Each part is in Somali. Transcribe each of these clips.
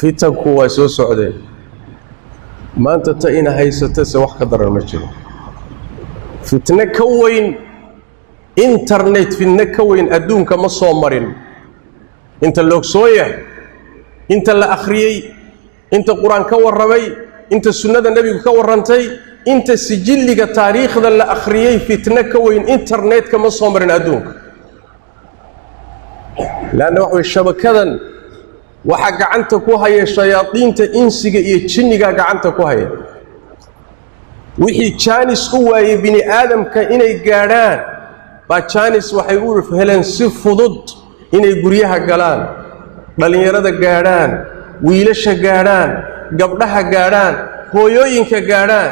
fitanku waa soo socdeen maanta ta ina haysata se wax ka daran ma jiro fitna ka weyn internet fitna ka weyn adduunka ma soo marin inta loogsooya inta la akhriyay inta quraan ka warramay inta sunnada nabiga ka warrantay inta sijilliga taariikhda la akhriyay fitna ka weyn internet ka ma soo marin adduunka laana wax shabakadan waxa gacanta ku haya shayaadiinta insiga iyo jinniga gacanta ku haya wixii jaanis u waayay bini aadamka inay gaadhaan ba jaanis waxay u heleen si fudud inay guryaha galaan dhalinyarada gaadhaan wiilasha gaadhaan gabdhaha gaadhaan hooyooyinka gaadhaan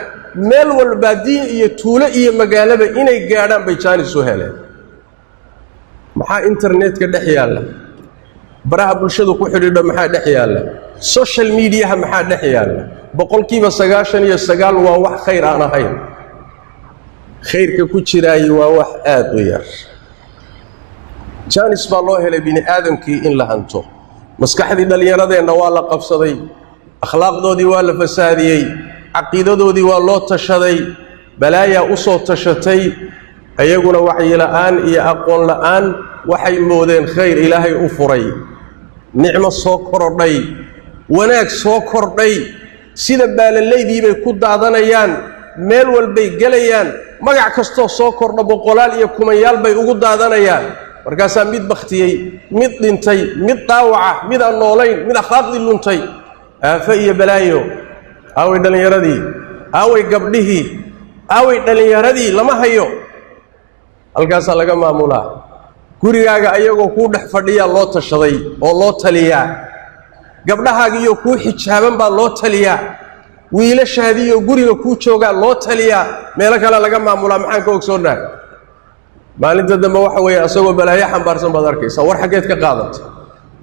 meel walba diin iyo tuulo iyo magaalaba inay gaadhaan bay jaanis u heleen maxaa internetka dhex yaala baraha bulshadu ku xidhiidho maxaa dhex yaala social media maxaa dhex yaala boqolkiiba 99 waa wax khayr aan ahayn khayrka ku jiraay waa wax aad u yar jaanis baa loo helay bini aadamkii in la hanto maskaxdii dhalinyaradeena waa la qabsaday akhlaaqdoodii waa la fasaadiyay caqiidadoodii waa loo tashaday balaaya u soo tashatay ayaguna wacyi la'aan iyo aqoon la'aan waxay moodeen khayr ilaahay u furay nicmo soo kordhay wanaag soo kordhay sida baalalaydi bay ku daadanayaan meel walbay galayaan magac kasto soo kordho boqolaal iyo kumayaal bay ugu daadanayaan markaas mid baktiyay mid dhintay mid daawaca mid aan noolayn mid akhlaaqdi luntay aafa iyo balaayo away dhalinyaradii away gabdhihii away dhalinyaradii lama hayo halkaas laga maamulaa gurigaaga ayagoo ku dhex fadhiya loo tashaday oo loo taliyaa gabdhahaaga iyo ku xijaaban baa loo taliyaa wiilashaadii iyo guriga ku jooga loo taliyaa meel kale laga maamulaa maxaan ka ogsoonaa maalinta dambe waxa weeye asagoo balaayo xambaarsan baad arkaysaa war xageed ka qaadat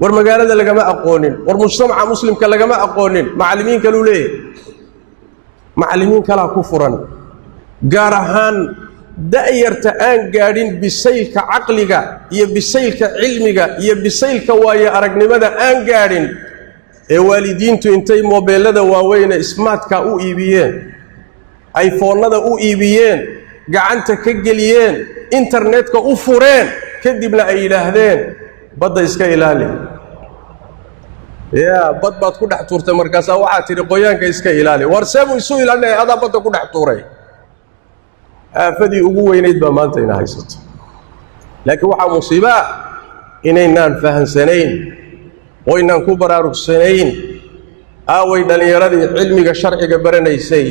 war magaalada lagama aqoonin war mujtamaca muslimka lagama aqoonin macallimiin kale u leeyahay macallimiin kala ku furan gaar ahaan da'yarta aan gaadhin bisaylka caqliga iyo bisaylka cilmiga iyo bisaylka waaye aragnimada aan gaadhin ee waalidiintu intay mobilada waaweyn smartka u iibiyeen iPhone-nada u iibiyeen gacanta ka geliyeen internetka u fureen kadibna ay yiraahdeen badda iska ilaali bad baad ku dhex tuurtay markaas waxa tiri qoyaanka iska ilaali war seebu isu ilaalinay ada badda ku dhex tuuray aafadii ugu weynayd baa maanta ina haysato laakiin waxa musiiba inaynaan fahansanayn oo inaan ku baraarugsanayn aaway dhalinyaradii cilmiga sharciga baranaysay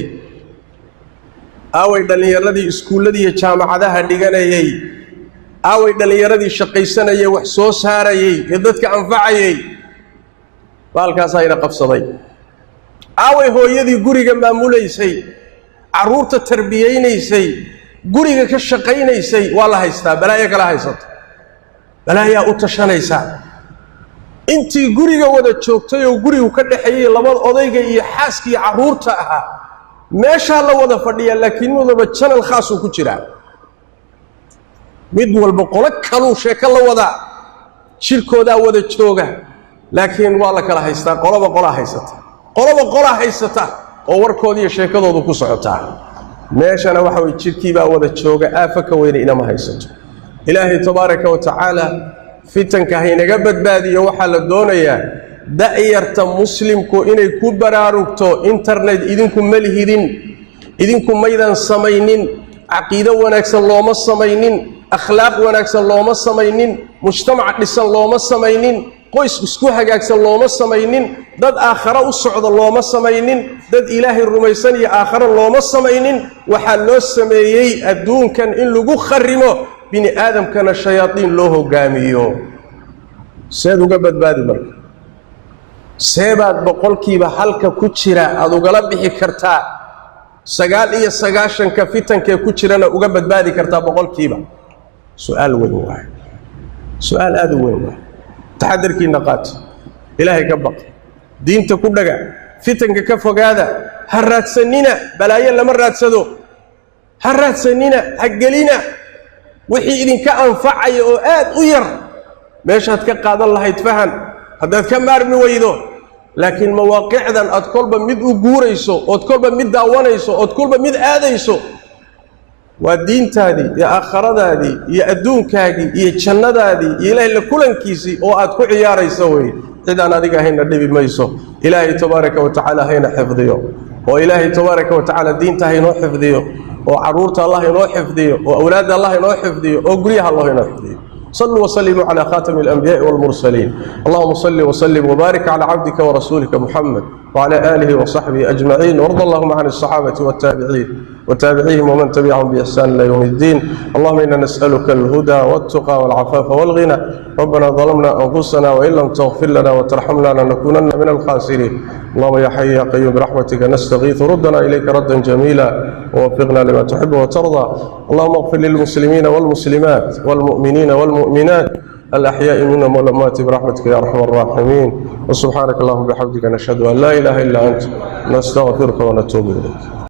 aaway dhalinyaradii iskuuladii iyo jaamacadaha dhiganayay aaway dhalinyaradii shaqaysanayay wax soo saarayay ee dadka anfacayay baalkaas ayna qabsaday aaway hooyadii guriga maamulaysay caruurta tarbiyeynaysay guriga ka shaqaynaysay waa la haystaa balaayo kala haysato balaayaa u tashanaysa intii guriga wada joogtay oo gurigu ka dhaxeeyay labada odayga iyo xaaskii caruurta ahaa meesha la wada fadhiya laakiin wadaba channel khaas ku jira mid walba qolo kale sheeko la wada shirkooda wada jooga laakiin waa la kala haystaa qoloba qola haysata oo warkood iyo sheekadoodu ku socotaa meeshana waxa way jirkiiba wada jooga aafaka weyn inama haysato ilaahay tabaaraka wa taala fitanka haynaga badbaadiyo waxa la doonayaa da'yarta muslimku inay ku baraarugto internet idinku malihidin idinku maydan samaynin aqiido wanaagsan looma samaynin akhlaaq wanaagsan looma samaynin mujtamac dhisan looma samaynin qoys isku hagaagsan looma samaynin dad aakhira u socdo looma samaynin dad ilaahay rumaysan iyo aakhira looma samaynin waxa loo sameeyay adduunkan in lagu kharimo bini aadamkana shayaadiin loo hogaamiyo seed uga badbaadi marka seebaad boqolkiiba halka ku jira aad ugala bixi kartaa 99 ka fitanka ku jirana uga badbaadi kartaa boqolkiiba su'aal weyn waay su'aal aad u weyn waay taxadarkii naqaat ilaahay ka baq diinta ku dhaga fitanka ka fogaada ha raadsanina balaayo lama raadsado ha raadsanina hagelina wixii idinka anfacay oo aad u yar meeshaad ka qaadan lahayd fahan haddaad ka maarmi weydo لكن مواقعدا أتكلب مد أجوريسو أتكلب مد داوانيسو أتكلب مد آديسو والدين تادي يا آخر دادي يا أدون كاجي يا جنة دادي إلهي اللي كلن كيسي أو أتكو عيار يسوي إذا أنا ديك هنا النبي ميسو إلهي تبارك وتعالى هنا حفظيه وإلهي تبارك وتعالى الدين تهي نو حفظيه وعرورة الله نو حفظيه وأولاد الله نو حفظيه وقريها الله نو حفظيه صلوا وسلموا على خاتم الأنبياء والمرسلين اللهم صل وسلم وبارك على عبدك ورسولك محمد وعلى آله وصحبه أجمعين وارض اللهم عن الصحابة والتابعين وتابعيهم ومن تبعهم بإحسان إلى يوم الدين اللهم إنا نسألك الهدى والتقى والعفاف والغنى ربنا ظلمنا أنفسنا وإن لم تغفر لنا وترحمنا لنكونن من الخاسرين اللهم يا حي يا قيوم برحمتك نستغيث ردنا إليك ردا جميلا ووفقنا لما تحب وترضى اللهم اغفر للمسلمين والمسلمات والمؤمنين والمؤمنات الأحياء منهم والأموات برحمتك يا أرحم الراحمين وسبحانك اللهم وبحمدك نشهد أن لا إله إلا أنت نستغفرك ونتوب إليك